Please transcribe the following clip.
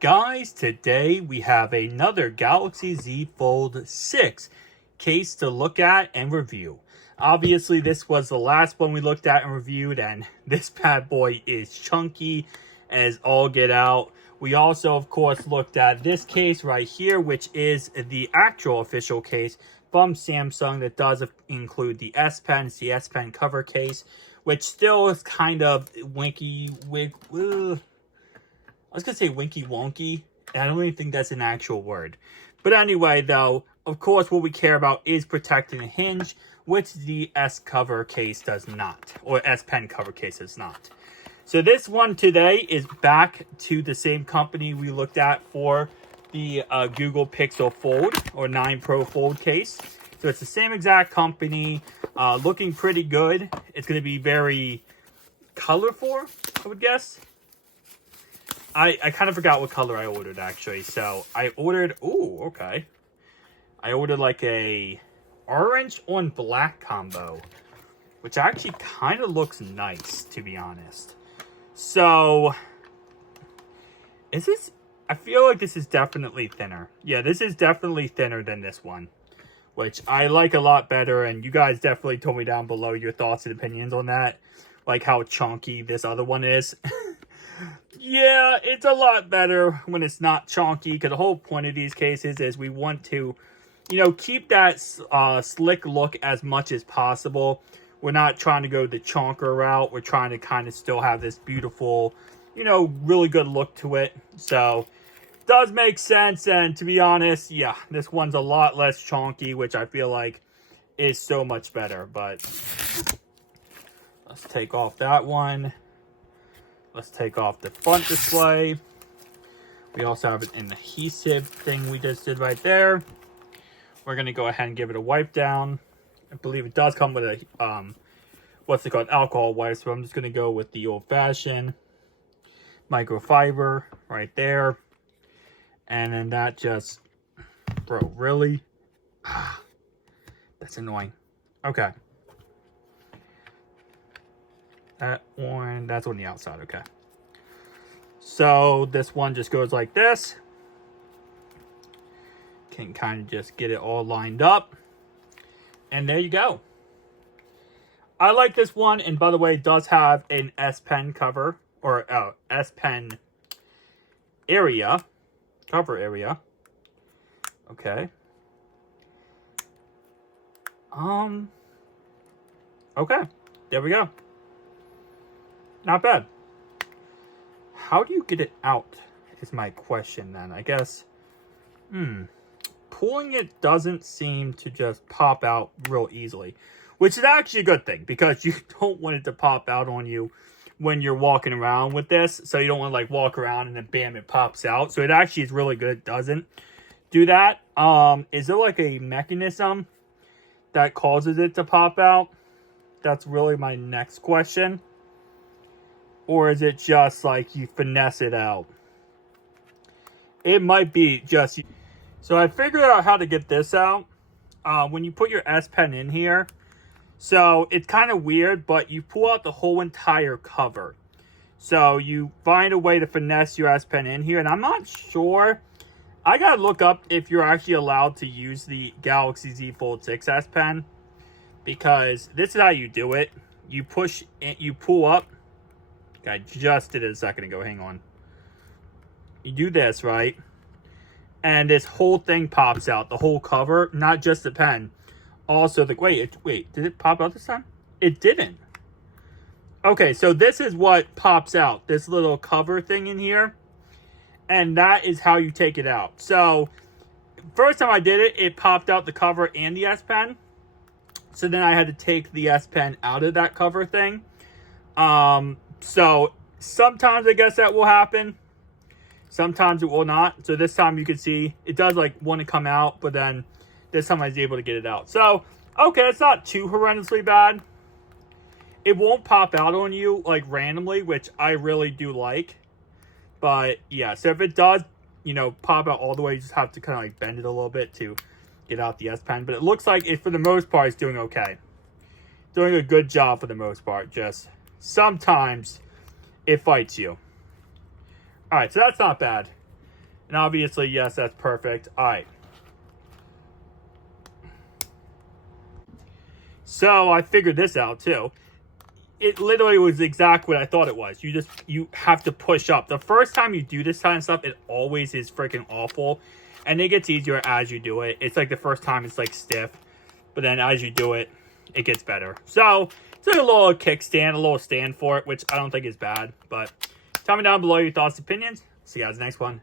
Guys, today we have another Galaxy Z Fold 6 case to look at and review. Obviously, this was the last one we looked at and reviewed, and this bad boy is chunky as all get out. We also, of course, looked at this case right here, which is the actual official case from Samsung that does include the S Pen. It's the S Pen cover case, which still is kind of I was going to say winky wonky. I don't even think that's an actual word. But anyway, though, of course, what we care about is protecting the hinge, which the S cover case does not, or S Pen cover case does not. So this one today is back to the same company we looked at for the Google Pixel Fold or 9 Pro Fold case. So it's the same exact company, looking pretty good. It's going to be very colorful, I would guess. I kind of forgot what color I ordered, actually. So I ordered, okay. I ordered like a orange on black combo, which actually kind of looks nice, to be honest. So, is this, I feel like this is definitely thinner. Yeah, this is definitely thinner than this one, which I like a lot better. And you guys definitely told me down below your thoughts and opinions on that, like how chunky this other one is. Yeah, it's a lot better when it's not chunky, because the whole point of these cases is we want to, keep that slick look as much as possible. We're not trying to go the chonker route. We're trying to kind of still have this beautiful, really good look to it. So, does make sense. And to be honest, yeah, this one's a lot less chunky, which I feel like is so much better. But let's take off that one. Let's take off the front display. We also have an adhesive thing we just did right there. We're going to go ahead and give it a wipe down. I believe it does come with a, alcohol wipe. So I'm just going to go with the old-fashioned microfiber right there. And then that just, bro, really? That's annoying. Okay. That one, that's on the outside, okay. So this one just goes like this. Can kind of just get it all lined up. And there you go. I like this one, and by the way, it does have an S Pen cover, or S Pen area, cover area. Okay. Okay, there we go. Not bad. How do you get it out is my question then. I guess, pulling it doesn't seem to just pop out real easily, which is actually a good thing, because you don't want it to pop out on you when you're walking around with this. So you don't want to like walk around and then bam, it pops out. So it actually is really good. It doesn't do that. Is there like a mechanism that causes it to pop out? That's really my next question. Or is it just like you finesse it out? It might be just... So I figured out how to get this out. When you put your S Pen in here. So it's kind of weird, but you pull out the whole entire cover. So you find a way to finesse your S Pen in here. And I'm not sure. I got to look up if you're actually allowed to use the Galaxy Z Fold 6 S Pen. Because this is how you do it. You push, you pull up. I just did it a second ago. Hang on. You do this, right? And this whole thing pops out. The whole cover. Not just the pen. Also the... Wait. Did it pop out this time? It didn't. Okay, so this is what pops out. This little cover thing in here. And that is how you take it out. So, first time I did it, it popped out the cover and the S Pen. So then I had to take the S Pen out of that cover thing. So sometimes I guess that will happen. Sometimes it will not. So this time you can see it does like want to come out, but then this time I was able to get it out. So, okay, it's not too horrendously bad. It won't pop out on you like randomly, which I really do like. But yeah, so if it does, pop out all the way, you just have to kind of like bend it a little bit to get out the S Pen. But it looks like it, for the most part, it's doing okay. Doing a good job for the most part. Just sometimes it fights you. All right, so that's not bad. And obviously, yes, that's perfect. All right. So I figured this out too. It literally was exactly what I thought it was. You have to push up. The first time you do this kind of stuff, it always is freaking awful. And it gets easier as you do it. It's like the first time it's like stiff. But then as you do it, it gets better. So it's like a little kickstand, a little stand for it, which I don't think is bad. But tell me down below your thoughts and opinions. See you guys next one.